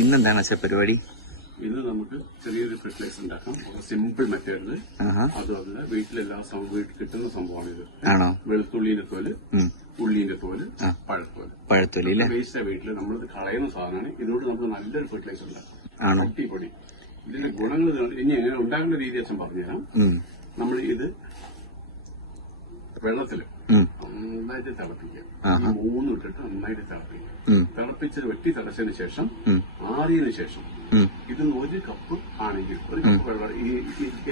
ഇന്നെന്താണ് അച്ഛാ പരിപാടി? ഇന്ന് നമുക്ക് ചെറിയൊരു ഫെർട്ടിലൈസർ ഉണ്ടാക്കാം. സിമ്പിൾ മെത്തേഡിൽ ആഹാ. അതുമല്ല വീട്ടിലെല്ലാ സംഭവം വീട്ടിൽ കിട്ടുന്ന സംഭവമാണ് ഇത്. ആണോ? വെളുത്തുള്ളിന്റെ തോൽ. ഉള്ളിന്റെ തോൽ പഴത്തോൽ പഴത്തൊലി വേസ്റ്റ് വീട്ടിൽ നമ്മളിത് കളയുന്ന സാധനമാണ്. ഇതിനോട് നമുക്ക് നല്ലൊരു ഫെർട്ടിലൈസർ ഉണ്ടാക്കാം. ആണോ? പൊടി ഇതിന്റെ ഗുണങ്ങൾ ഇനി എങ്ങനെ ഉണ്ടാക്കേണ്ട രീതി അച്ഛൻ പറഞ്ഞുതരാം. നമ്മൾ ഇത് വെള്ളത്തിൽ നന്നായിട്ട് തിളപ്പിക്കുക. മൂന്ന് ഇട്ടിട്ട് നന്നായിട്ട് തിളപ്പിക്കുക. തിളപ്പിച്ചത് വെട്ടി തിളച്ചതിന് ശേഷം. ആറിയതിനു ശേഷം ഇത് ഇതിന് ഒരു കപ്പ് ആണെങ്കിൽ ഒരു കപ്പ് വെള്ളം ഈ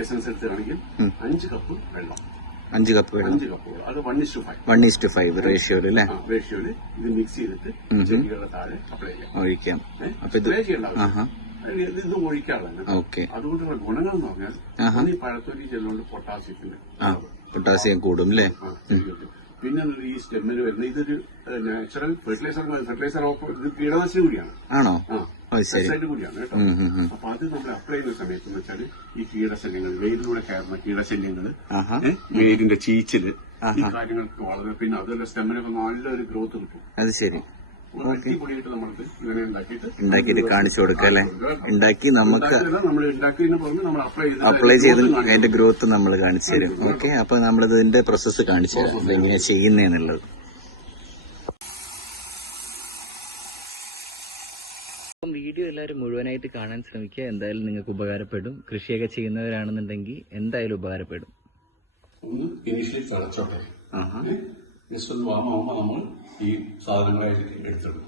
എസൻസ് എടുക്കുകയാണെങ്കിൽ അഞ്ച് കപ്പ് വെള്ളം. അഞ്ച് കപ്പ് വെള്ളം. അഞ്ച് കപ്പ് അത് one is to five one is to five റേഷ്യോയിൽ അല്ലേ ഇത് മിക്സ് ചെയ്തിട്ട് ചെടികളുടെ താഴെ അപ്ലൈ ചെയ്യാം. ഒഴിക്കാം? അപ്പൊ ഇത് ഒഴിക്കാറുണ്ട്. ഓക്കെ. അതുകൊണ്ടുള്ള ഗുണങ്ങൾ എന്ന് പറഞ്ഞാൽ ഈ പഴത്തൊലി ചെല്ലുകൊണ്ട് പൊട്ടാസ്യത്തിന്റെ പൊട്ടാസ്യം കൂടും അല്ലേ പിന്നെ ഈ സ്റ്റെമ്മിന് വരുന്ന ഇതൊരു നാച്ചുറൽ ഫെർട്ടിലൈസർ ഫെർട്ടിലൈസർ ഇത് കീടനാശിനി കൂടിയാണ്. ആണോ? കൂടിയാണ് കേട്ടോ. അപ്പൊ അത് നമ്മൾ അപ്ലൈ ചെയ്യുന്ന സമയത്ത് എന്ന് വെച്ചാൽ ഈ കീടശല്യങ്ങൾ വേരിലൂടെ കയറുന്ന കീടശല്യങ്ങൾ ആഹാ. വേരിന്റെ ചീച്ചിൽ ഈ കാര്യങ്ങൾക്ക് വളരെ പിന്നെ അതുപോലെ സ്റ്റെമ്മിനൊക്കെ നല്ലൊരു ഗ്രോത്ത് കിട്ടും. അത് ശരി. ഉണ്ടാക്കിയിട്ട് കാണിച്ചു കൊടുക്കാം അല്ലെ? ഉണ്ടാക്കി നമുക്ക് അപ്ലൈ ചെയ്ത് അതിന്റെ ഗ്രോത്ത് നമ്മൾ കാണിച്ചു തരും. ഓക്കെ അപ്പൊ നമ്മളിതിന്റെ പ്രോസസ്സ് കാണിച്ചു തരാം. എങ്ങനെയാ ചെയ്യുന്നതെന്നുള്ളത് വീഡിയോ എല്ലാവരും മുഴുവനായിട്ട് കാണാൻ ശ്രമിക്കുക. എന്തായാലും നിങ്ങൾക്ക് ഉപകാരപ്പെടും. കൃഷിയൊക്കെ ചെയ്യുന്നവരാണെന്നുണ്ടെങ്കിൽ എന്തായാലും ഉപകാരപ്പെടും. ഒന്ന് ഇനീഷ്യലി തിളച്ചോട്ടെ ജസ്റ്റ് ഒന്ന് വാമാകുമ്പോ നമ്മൾ ഈ സാധനങ്ങളായിട്ട് എടുത്തിടും.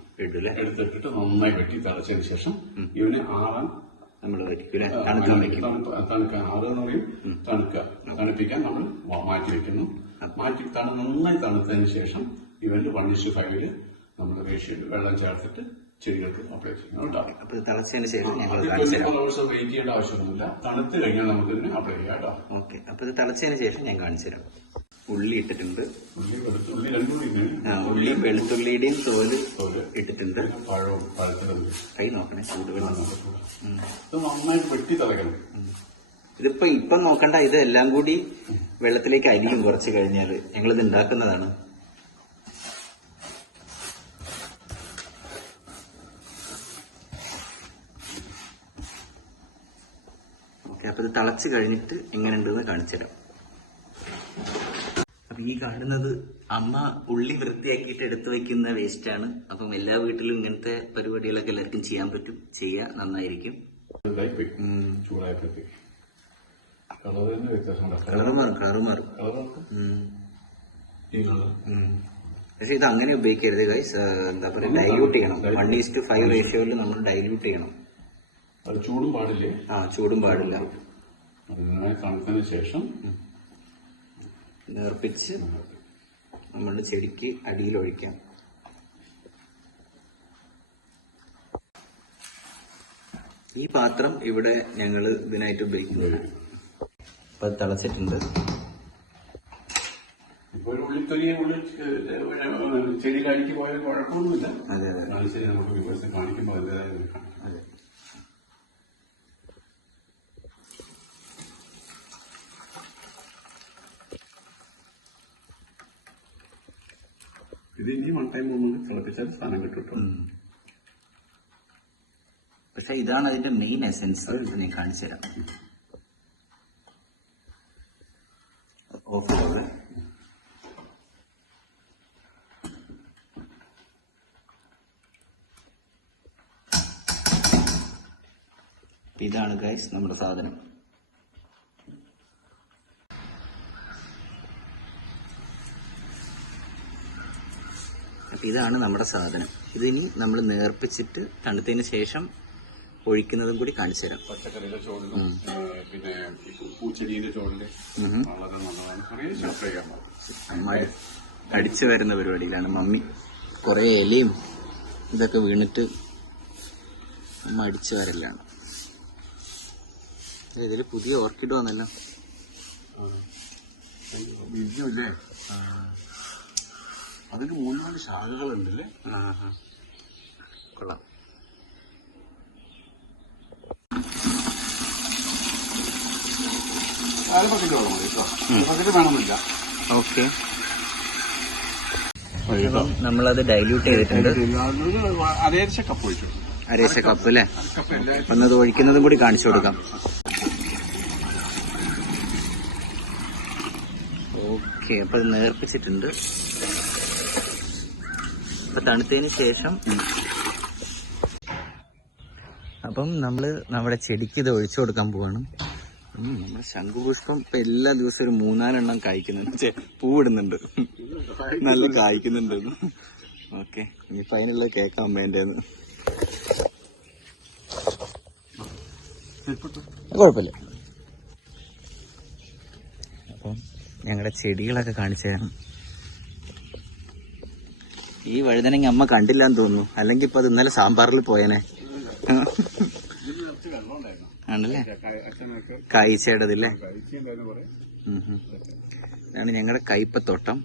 എടുത്തിട്ടിട്ട് നന്നായി വെട്ടി തിളച്ചതിന് ശേഷം ഇവനെ ആറാൻ നമ്മൾ തണുക്കാൻ ആറ് എന്ന് പറയും. തണുക്കുക തണുപ്പിക്കാൻ നമ്മൾ മാറ്റി വെക്കുന്നു. മാറ്റി തണു നന്നായി തണുത്തതിന് ശേഷം ഇവന്റ് വൺ ഇഷ്യൂ ഫൈവിൽ നമ്മൾ വെള്ളം ചേർത്തിട്ട് ചെടികൾക്ക് അപ്ലൈ ചെയ്യണം കേട്ടോ അപ്പൊ ഇത് തിളച്ചതിന് ശേഷം ഞങ്ങൾ കാണിച്ചു തരാം ഫോർ വെയിറ്റ് ചെയ്യേണ്ട ആവശ്യമൊന്നുമില്ല. തണുത്ത് കഴിഞ്ഞാൽ നമുക്ക് ഇതിന് അപ്ലൈ ചെയ്യാം കേട്ടോ. ഓക്കെ. അപ്പൊ ഇത് തിളച്ചതിന് ശേഷം ഞാൻ കാണിച്ചു തരാം ഉള്ളി ഇട്ടിട്ടുണ്ട്. ഉള്ളി വെളുത്തുള്ളി രണ്ടും ആ, ഉള്ളി വെളുത്തുള്ളിയുടെയും തോൽ തോൽ. ഇട്ടിട്ടുണ്ട്. പഴവും പഴത്തിലുണ്ട്. കൈ നോക്കണേ ചൂടുവെള്ളം ഇത് നന്നായിട്ട് വെട്ടി തിളക്കണം. ഇതിപ്പോ ഇപ്പം നോക്കണ്ട ഇത് എല്ലാം കൂടി വെള്ളത്തിലേക്ക് അരിയും കുറച്ച് കഴിഞ്ഞാൽ ഞങ്ങളിത് ഉണ്ടാക്കുന്നതാണ്. ഓക്കെ അപ്പൊ ഇത് തിളച്ച് കഴിഞ്ഞിട്ട് എങ്ങനെയുണ്ടെന്ന് കാണിച്ചുതരാം അപ്പൊ ഈ കാണുന്നത് അമ്മ ഉള്ളി വൃത്തിയാക്കിയിട്ട് എടുത്തു വെക്കുന്ന വേസ്റ്റ് ആണ്. അപ്പം എല്ലാ വീട്ടിലും ഇങ്ങനത്തെ പരിപാടികളൊക്കെ എല്ലാവർക്കും ചെയ്യാൻ പറ്റും. ചെയ്യാ നന്നായിരിക്കും. കളറ് മാറും കളറ് മാറും. പക്ഷെ ഇത് അങ്ങനെ ഉപയോഗിക്കരുത് ഗൈസ് എന്താ പറയുക ഡൈല്യൂട്ട് ചെയ്യണം. വൺ ഈസ് ടു ഫൈവ് റേഷ്യോയിൽ നമ്മൾ ഡൈല്യൂട്ട് ചെയ്യണം. അത് ചൂടും പാടില്ലേ. ആ ചൂടും പാടില്ല. അത് നന്നായി തണുത്തതിന് ശേഷം നേർപ്പിച്ച് നമ്മളുടെ ചെടിക്ക് അടിയിൽ ഒഴിക്കാം. ഈ പാത്രം ഇവിടെ ഞങ്ങൾ ഇതിനായിട്ട് ഉപയോഗിക്കുന്നത്. അത് തിളച്ചിട്ടുണ്ട്. ചെടി കഴിക്ക് പോയാൽ കുഴപ്പമൊന്നുമില്ല. കാണിക്കുമ്പോൾ അതിന്റെതായ ഇത് ഇനി വൺ ടൈം മൂന്ന് തിളപ്പിച്ചാൽ സാധനം കിട്ടും പക്ഷെ ഇതാണ് അതിന്റെ മെയിൻ എസെൻസ് ഞാൻ കാണിച്ചു തരാം. ഓഫ് ഇതാണ് ഗൈസ് നമ്മുടെ സാധനം. ഇതാണ് നമ്മുടെ സാധനം. ഇതിനി നമ്മൾ നേർപ്പിച്ചിട്ട് തണുത്തതിന് ശേഷം ഒഴിക്കുന്നതും കൂടി കാണിച്ചു തരാം. പച്ചക്കറിയുടെ പിന്നെ പൂച്ചെടിയുടെ വളരെ നല്ലതാണ് അടിച്ചു വരുന്ന പരിപാടിയിലാണ്. മമ്മി കുറെ ഇലയും ഇതൊക്കെ വീണിട്ട് അമ്മ അടിച്ചു വരലാണ്. ഇതിൽ പുതിയ ഓർക്കിഡ് വന്നല്ലോ. ബിജുല്ലേ അതിന് മൂന്ന് നാല് ശാഖകളുണ്ടല്ലേ കൊള്ളാം. കേട്ടോ? വേണമെന്നില്ല. ഓക്കെ. നമ്മളത് ഡൈല്യൂട്ട് ചെയ്തിട്ടുണ്ട്. അതേകദേശം കപ്പ് ഒഴിച്ചു. അരേശ കപ്പ് അല്ലേ? കപ്പ് എല്ലാവരും ഒഴിക്കുന്നതും കൂടി കാണിച്ചു കൊടുക്കാം. ഓക്കെ അപ്പൊ നേർപ്പിച്ചിട്ടുണ്ട്. അപ്പൊ തണുത്തതിന് ശേഷം അപ്പം നമ്മൾ നമ്മുടെ ചെടിക്ക് ഇത് ഒഴിച്ചു കൊടുക്കാൻ പോവാണ്. നമ്മുടെ ശംഖുപുഷ്പം ഇപ്പൊ എല്ലാ ദിവസവും ഒരു മൂന്നാലെണ്ണം കായ്ക്കുന്നുണ്ട്. പൂവിടുന്നുണ്ട്. നല്ല കായ്ക്കുന്നുണ്ട്. ഓക്കെ ഇനി ഫൈനുള്ള കേക്കാം അമ്മേന്റെ കുഴപ്പമില്ല. അപ്പം ഞങ്ങളുടെ ചെടികളൊക്കെ കാണിച്ചു തരാം. ഈ വഴുതനങ്ങ അമ്മ കണ്ടില്ലാന്ന് തോന്നുന്നു. അല്ലെങ്കിൽ ഇപ്പൊ അത് ഇന്നലെ സാമ്പാറിൽ പോയനെ. ആണല്ലേ? കായ്ച്ചയുടേതില്ലേ. ഇതാണ് ഞങ്ങളുടെ കയ്പത്തോട്ടം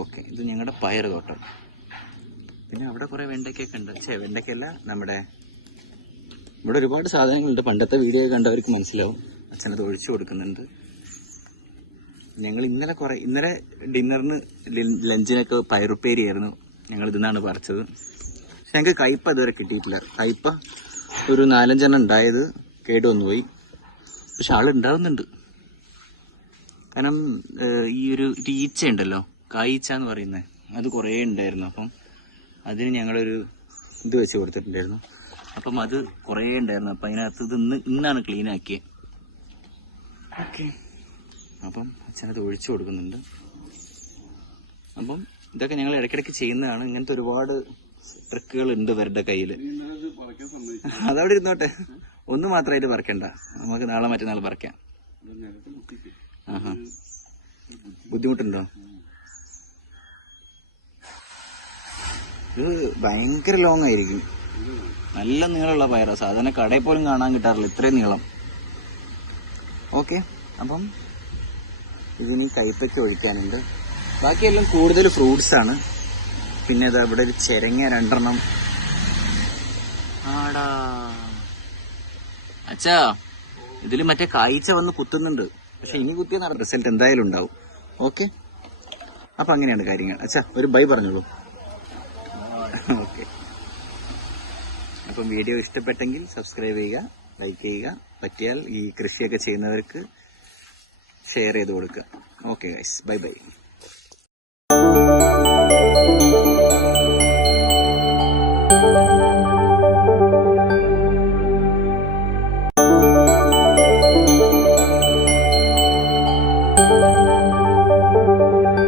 ഓക്കെ ഇത് ഞങ്ങളുടെ പയർ തോട്ടം പിന്നെ അവിടെ കുറെ വെണ്ടയ്ക്കൊക്കെ ഉണ്ട്. ചേ വെണ്ടയ്ക്കല്ല നമ്മുടെ ഇവിടെ ഒരുപാട് സാധനങ്ങളുണ്ട്. പണ്ടത്തെ വീഡിയോ കണ്ടവർക്ക് മനസ്സിലാവും. അച്ഛനത് ഒഴിച്ചു കൊടുക്കുന്നുണ്ട്. ഞങ്ങൾ ഇന്നലെ കുറെ ഇന്നലെ ഡിന്നറിന് ലഞ്ചിനൊക്കെ പയറുപ്പേരിയായിരുന്നു ഞങ്ങൾ ഇതിന്നാണ് പറിച്ചത്. ഞങ്ങൾക്ക് കയ്പ ഇതുവരെ കിട്ടിയിട്ടില്ല. കയ്പ ഒരു നാലഞ്ചെണ്ണം ഉണ്ടായത് പോയി പക്ഷെ ആൾ ഉണ്ടാവുന്നുണ്ട്. കാരണം ഈ ഒരു ഈച്ച ഉണ്ടല്ലോ കായ്ച്ച എന്ന് പറയുന്നത് അത് കുറേ ഉണ്ടായിരുന്നു. അപ്പം അതിന് ഞങ്ങളൊരു ഇത് വെച്ച് കൊടുത്തിട്ടുണ്ടായിരുന്നു. അപ്പം അത് കുറേ ഉണ്ടായിരുന്നു. അപ്പം അതിനകത്ത് ഇത് ഇന്ന് ഇന്നാണ് ക്ലീനാക്കിയത് ഓക്കെ. അപ്പം അച്ഛനത് ഒഴിച്ചു കൊടുക്കുന്നുണ്ട്. അപ്പം ഇതൊക്കെ ഞങ്ങൾ ഇടയ്ക്കിടയ്ക്ക് ചെയ്യുന്നതാണ്. ഇങ്ങനത്തെ ഒരുപാട് ട്രിക്കുകൾ ഉണ്ട് ഇവരുടെ കയ്യിൽ അതവിടെ ഇരുന്നോട്ടെ. ഒന്ന് മാത്രമായിട്ട് പറിക്കണ്ട. നമുക്ക് നാളെ മറ്റന്നാൾ പറിക്കാം. ആഹാ. ബുദ്ധിമുട്ടുണ്ടോ? ഇത് ഭയങ്കര ലോങ് ആയിരിക്കും. നല്ല നീളമുള്ള പയറാ. സാധാരണ കടയിൽ പോലും കാണാൻ കിട്ടാറില്ല ഇത്രയും നീളം. ഓക്കെ അപ്പം ഇതിന് കൈപ്പയ്ക്ക് ഒഴിക്കാനുണ്ട്. ബാക്കിയെല്ലാം കൂടുതൽ ഫ്രൂട്ട്സ് ആണ്. പിന്നെ ഇതാ ഇവിടെ ഒരു ചെരങ്ങ രണ്ടെണ്ണം. ആടാ. അച്ഛാ ഇതിൽ മറ്റേ കായ്ച്ച വന്ന് കുത്തുന്നുണ്ട്. പക്ഷെ ഇനി കുത്തിയ റിസൾട്ട് എന്തായാലും ഉണ്ടാവും. ഓക്കെ അപ്പൊ അങ്ങനെയാണ് കാര്യങ്ങൾ. അച്ഛാ ഒരു ബൈ പറഞ്ഞോളൂ. ഓക്കെ അപ്പം വീഡിയോ ഇഷ്ടപ്പെട്ടെങ്കിൽ സബ്സ്ക്രൈബ് ചെയ്യുക ലൈക്ക് ചെയ്യുക. പറ്റിയാൽ ഈ കൃഷിയൊക്കെ ചെയ്യുന്നവർക്ക് ഷെയർ ചെയ്ത് കൊടുക്കുക. Okay guys bye bye